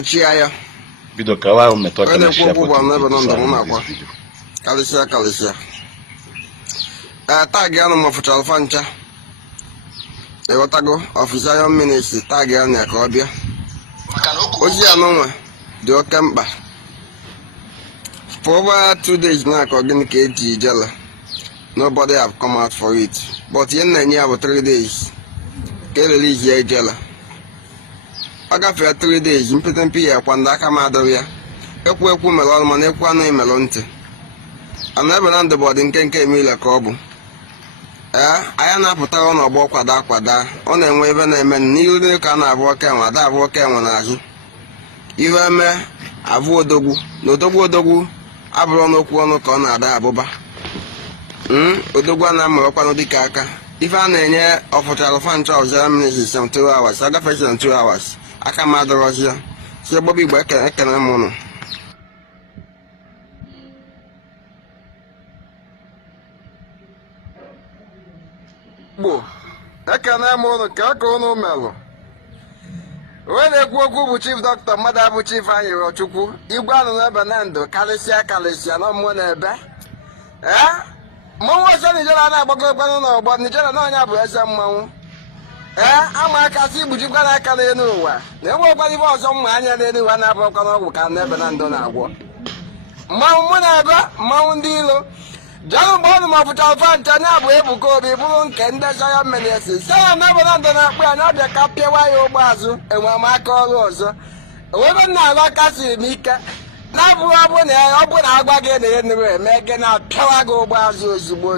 Ochiaya. Bido kawa umetoka na share Kalisia. Tag ya no mafuta fancha. Ewotago officer yon ministry tag ya na ka obia. Oji anonwa di okemba. For over 2 days now ka ogini ka eji Ijele. Nobody have come out for it. But yen na nya about 3 days. Ke release ya Ijele. Agafe 3 days mpetempi ya kwanda aka ma adawi ya. Ekwu melon man ekwu anu imelon nti. Ana na ndebodi nke emile ka ọ bụ. Anya na-apụta n'ọgbọ kwada ọ na-enwe ebe na-eme n'ihu ka na-abụ oke enwe ada abụ oke enwe n'azụ iwe eme abụ odogwu na odogwu abụrụ n'okwu ọnụ ka ọ na-ada abụba odogwu a na-amụrụkwanụ dịka aka ife a na-enye ọfụchara fancha ọzara minutes 2 hours agafe 2 hours aka m adọrọzi ya si Bobble Igbo ekene m ụnụ Igbo ekene m ụnụ ka aka ụnụ melụ onye na-ekwu okwu bụ chief dọkịta mmadụ abụ chief anyị Chukwu igwe anụ n'ebe na ndụ karịsịa na mmụọ na-ebe mmanwụ ọzọ Nijela na-agbagokwanụ n'ọgbọ Nijela na onye bụ eze mmanwụ ama aka si igbujikwana aka n'elu ụwa na-enwekwara ibe ọzọ mma anya n'elu ụwa na-abụkwa n'ọgwụ ka n'ebe na ndụ na-agwọ mmanwụ mụ na-ebe mmanwụ ndị ilo Jalo bonu mafuta fanta na bụ Ebuka Obi bụrụ nke ndị Zion Ministry. Saya na bụ na ndụ na-akpụ ya na-abịa ka pịawa ya ụgbọ azụ enwe m aka ọrụ ọzọ. Owebe nna ala kasiri m ike. Na-abụrụ ọ bụ na agwa gị na ya nere eme gị na-apịawa gị ụgbọ azụ ozugbo.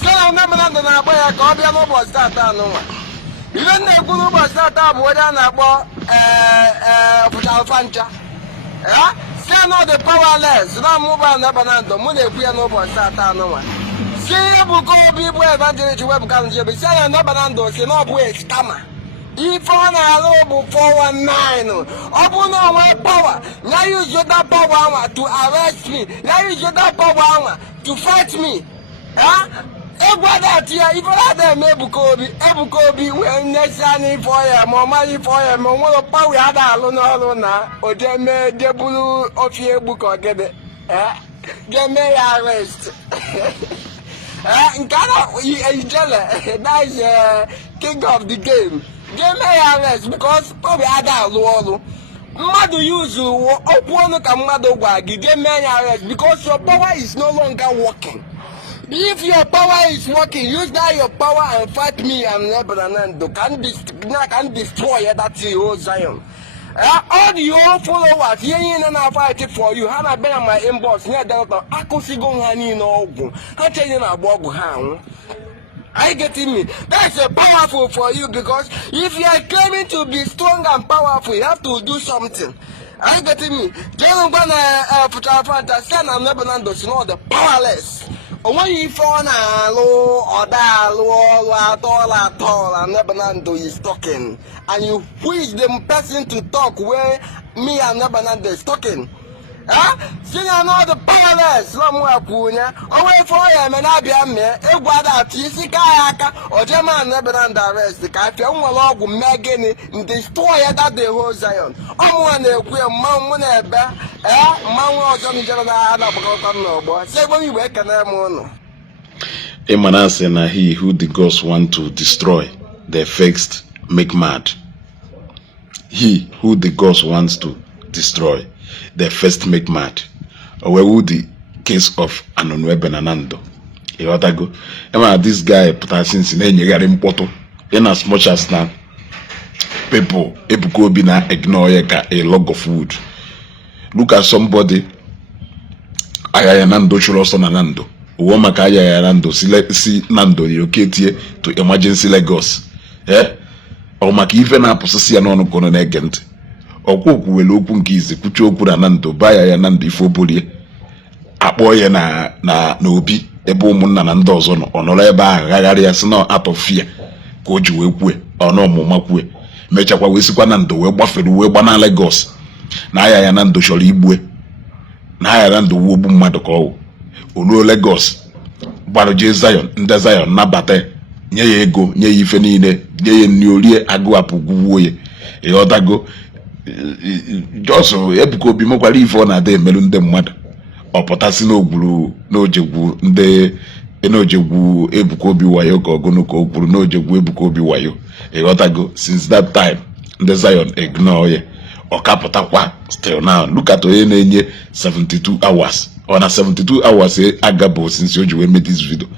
Saya na bụ na ndụ na-akpọ ya ka ọ bịa n'ụbọchị tata anụnwa. Ihe na-ekwu n'ụbọchị tata bụ onye a na-akpọ Futa Fanta. Say no the powerless. No move on Nabanando. Mune Piano Sata no. Say Ebuka Obi Evangelist Ebuka Obi. Say Nabanando. Say no boy scammer. If on a low 419. Open no my power. Now use that power to arrest me. Now use that power to fight me. Egwada tia ifola dem Ebuka Obi we nesani for ya mo mali for ya mo wo pa we ada alu na ojeme debulu ofi Ebuka ogede geme ya arrest nkana Ijele that is king of the game geme ya arrest because we ada alu mmadụ use okwu ọnụ ka mmadụ gwa gị geme ya arrest because your power is no longer working. If your power is working, use that your power and fight me and Lebanon. Can destroy that whole Zion. All the old followers, here and I fight for you. Have I been on my inbox near Delta? I could see going on no. I'm telling you about how. Are you getting me? That's powerful for you because if you are claiming to be strong and powerful, you have to do something. Are you getting me? Jalen Gwana Futafanta, San and Lebanon does not the powerless. When you phone low or at all, and Nebanando is talking, and you push the person to talk where me and Nebanando is talking. Sing another powerless, Lamu Punya, away for him and Abiame, Eguada, Tisikayaka, or German Nebananda arrest the Kafian log Megan and destroy that the whole Zion. I'm one queer Mamuneba, Mamu Johnny say when you wake and I'm Emanase na he who the gods want to destroy, they first make mad. He who the gods wants to destroy, they first make mad. Or would the case of Anonwe Benanando. Iwatago. Emma, this guy put us in important in as much as now people Ebuka Obi na ignore a log of wood. Look at somebody Ayayanando Chuloso Nanando. Uwoma ka Ayayanando si Nando relocate to emergency Lagos. Or maka ife na posisi ano kono na egent. Okwu wele okwu nke ize kwuchi okwu na Nando baya ya Nando ifo bolie. Akpọ ya na obi ebe ụmụnna na ndị ọzọ nọ ọnọrọ ebe ahụ gagharị ya si na atọfia ka o ji wee kwue ọnụ ọmụma kwue mechakwa wee sikwa na Ndo wee gbafere wee gbana Lagos na aya ya na Ndo chọrọ igbue na aya na Ndo ogbu mmadụ ka ọwụ oluo Lagos gbarụ jee Zion ndị Zion nabata nye ya ego nye ya ife niile nye ya nri orie agụ apụ gwuo ya ịghọtago jọsọ Ebuka Obi mekwara ife ọ na-ada emelu ndị mmadụ ọ pụtasị n'ogburu n'ojegwu ndị n'ojegwu Ebuka Obi wayo ka ọgụnụ ka o kwuru n'ojegwu Ebuka Obi wayo ịghọtago. Since that time ndị Zion ignore ya ọ kapụtakwa still now. Look at onye na-enye 72 hours ọ na 72 hours agabo since o ji wee mee this video.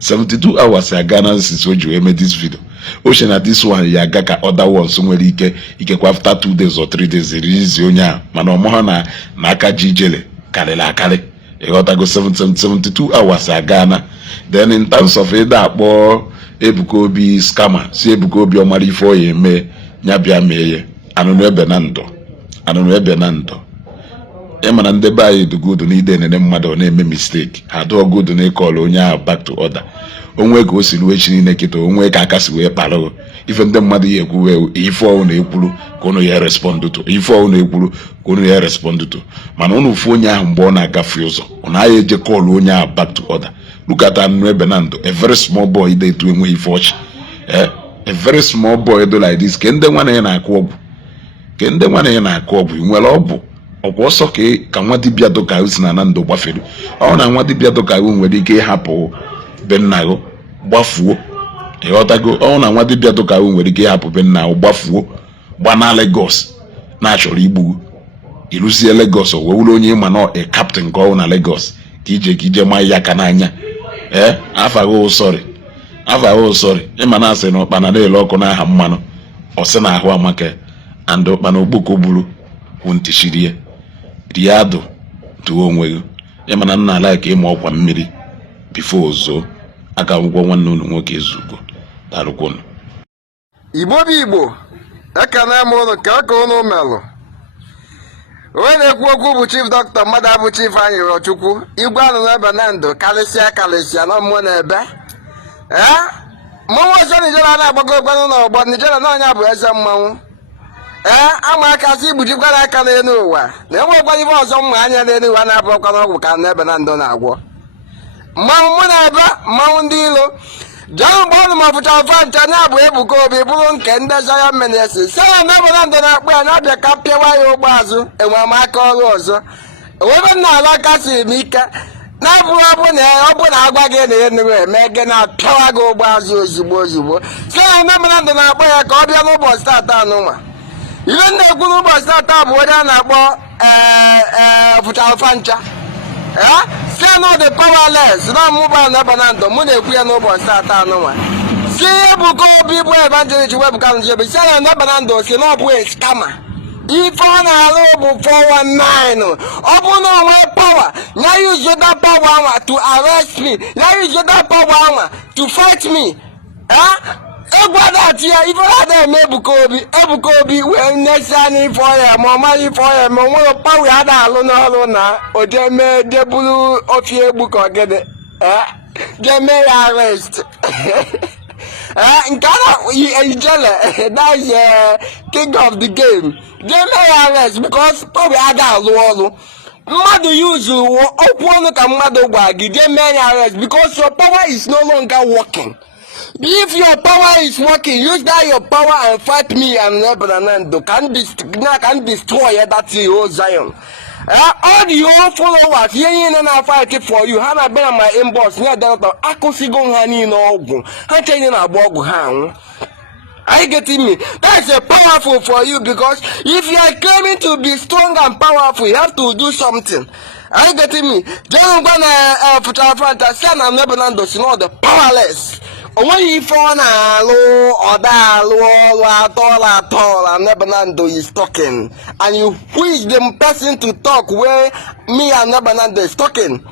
72 hours aga na since o ji wee mee this video. Oche na this one ya aga ka other ones nwere ikekwa after 2 days or 3 days release onye a, mana ọmụha na aka ji Ijele karịrị akarị ịghọtago. 72 hours aga na. Then in terms of ịda akpọ Ebuka Obi scammer, si Ebuka Obi ọmara ife ọ ya eme nya bịa mee ya, anụnụ ebe na ndụ ịmana ndị be anyị dugodu na ide nene mmadụ na-eme mistake ha dụọgodu na ịkọlụ onye ahụ back to order. Onwe ka o si ruo echi niile kịta, onwe ka aka si wee palụ ife ndị mmadụ ya ekwu wee ife ọwụ na-ekwuru ka ụnụ ya respond to, ife ọwụ na-ekwuru ka ụnụ ya respond to. Mana ụnụ fụ onye ahụ mgbe ọ na-agafe ụzọ ọ na-aya eje kọlụ onye ahụ back to order. Look at anụ ebe na ndụ, a very small boy dị etu enweghị ife ọchị, a very small boy do like this. Ke ndị nwana ya na-akụ ọgwụ nwere ọgwụ ọkwa ọsọ ka nwa dibịa dọka si na ndụ gbafere. Ọ na nwa dibịa dọka nwere ike ịhapụ be nna gị gbafuo ịghọtago. Ọ na nwa dibịa dọka nwere ike ịhapụ be nna gị gbafuo gbana Lagos na-achọrọ igbu ilusie Lagos wee wuru onye ịma na captain ka ọ na Lagos ka ije ma ya aka n'anya. Afaghị ụsọrị ịma na asị na ụkpana na-ele ọkụ n'aha mmanụ ọsị na ahụ amaka and ụkpana okpoko buru hụ ntị shirie rie adụ tụọ onwe gị. Ịma na nna ala ka ịma ọkwa mmiri bifo ozo aka akwụkwọ nwanne unu nwoke ezugo darụkwụnụ. Igbo bụ Igbo ekene m ụnụ ka aka ụnụ melụ. Onye na-ekwu okwu bụ Chief Dr. mmadụ abụ Chief anyị Rochukwu igwe anụ n'ebe na ndụ karịsịa na mmụọ na ebe mmanwụ ọzọ Nigeria na-agbago egbanụ n'ọgbọ Nigeria na onye bụ eze mmanwụ. Ama aka si igbujikwara aka n'elu ụwa na enwekwara ife ọzọ mma anya n'elu ụwa na-abụrụkwa n'ọgwụ ka n'ebe na ndụ na-agwọ. Mmanwụ mụ na ebe mmanwụ ndị ilo jọọ mgbe ọnụ ma ọbụcha ofe ncha na abụ Ebuka Obi bụrụ nke ndị Zion menesi si ya n'ebe na ndụ na-akpọ ya na-abịa ka pịawa ya ụgbọ azụ enwere m aka ọrụ ọzọ. Ewebe nna ala aka siri m ike na-abụrụ ọ bụ na agwa gị na enugwu eme gị na-apịawa gị ụgbọ azụ ozugbo si ya n'ebe na ndụ na-akpọ ya ka ọ bịa n'ụbọchị tata anụnwa. Ihe m na-ekwu n'ụbọchị tata bụ onye a na-akpọ ọfụcha ofe ncha si no the powerless na mụba na ebe na ndụ mụ na-ekwu ya n'ụbọchị tata anụnwa. Si Ebuka Obi bụ Evangelist Ebuka Obi si ya n'ebe na ndụ si na ọ bụ scammer. Ife ọ na-alụ bụ 419. Ọ bụ na onwe power ya use that power anwa to arrest me, ya use that power anwa to fight me. Egwada ya ife ada eme Ebuka Obi wee nesi anya ife ọya ma ọ maghị ife ọya ma onwere pawe a na-alụ n'ọrụ na odeme deburu ofi egbu ka ọgede ga-eme ya arrest. Nke a Ijele that's king of the game ga-eme ya arrest because pawe a ga-alụ ọrụ. Mmadụ use okwu ọnụ ka mmadụ gwa gị ga-eme ya arrest because your power is no longer working. If your power is working, use that your power and fight me and Nebanando can destroy that whole Zion. All the whole followers here and fighting for you. Hana been on my inbox near the Akosigon Hani no I'm changing a bog hand. Are you getting me? That's a powerful for you because if you are claiming to be strong and powerful, you have to do something. Are you getting me? Then gonna fantasy and Nebanando is not the powerless. Only if on a low or that low at all, and Nebanando is talking, and you wish the person to talk where me and Nebanando is talking.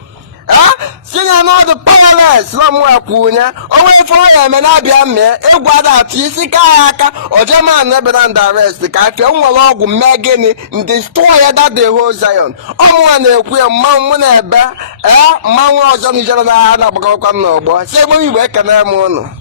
Sing another powerless somewhere, Punya. Away for him and I be a man, a guada, Tisika, or German Nebananda arrest the cafe, log Megan in destroy that the whole Zion. Oh, one, we are Mount was on each other, say when we wake and I'm one.